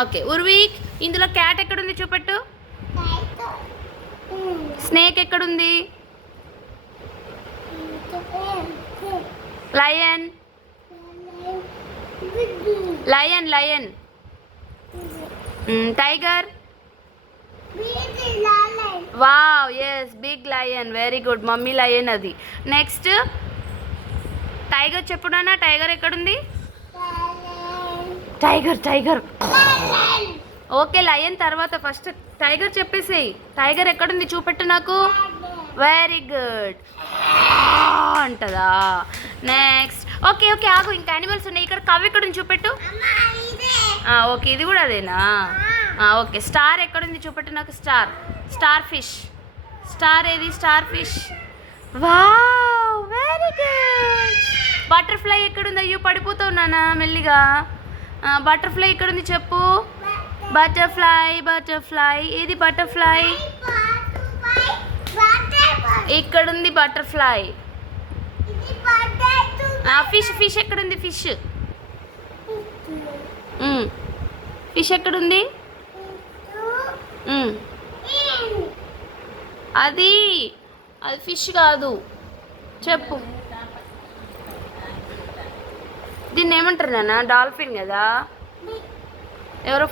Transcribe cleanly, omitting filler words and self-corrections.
Okay ఉర్వీక్, ఇందులో cat ఎక్కడుంది చూపెట్టు. స్నేక్ ఎక్కడుంది? Lion. Lion lion. Tiger. Wow yes, big lion, very good. Mummy lion అది. నెక్స్ట్ టైగర్ చెప్పు నాన్న, టైగర్ ఎక్కడుంది? Tiger tiger. ఓకే లయన్ తర్వాత, ఫస్ట్ టైగర్ చెప్పేసేయి. టైగర్ ఎక్కడుంది చూపెట్టు నాకు. వెరీ గుడ్ అంటదా. నెక్స్ట్ ఓకే ఓకే ఆగు, ఇంకా యానిమల్స్ ఉన్నాయి. ఇక్కడ కవ్ ఎక్కడుంది చూపెట్టు. ఓకే ఇది కూడా అదేనా. ఓకే స్టార్ ఎక్కడుంది చూపెట్టు నాకు. స్టార్. Star fish. స్టార్ ఏది? Star fish. Wow very good. Butterfly ఎక్కడుంది? అయ్యో పడిపోతావు నాన్న మెల్లిగా. బటర్ఫ్లై ఎక్కడుంది చెప్పు. Butterfly butterfly. ఏది బటర్ఫ్లై? ఇక్కడుంది బటర్ఫ్లై. ఫిష్. ఫిష్ ఎక్కడుంది? ఫిష్. ఫిష్ ఎక్కడుంది? అది అది ఫిష్ కాదు, చెప్పు. దీన్ని ఏమంటారు నాన్న? డాల్ఫిన్ కదా. ఎవరో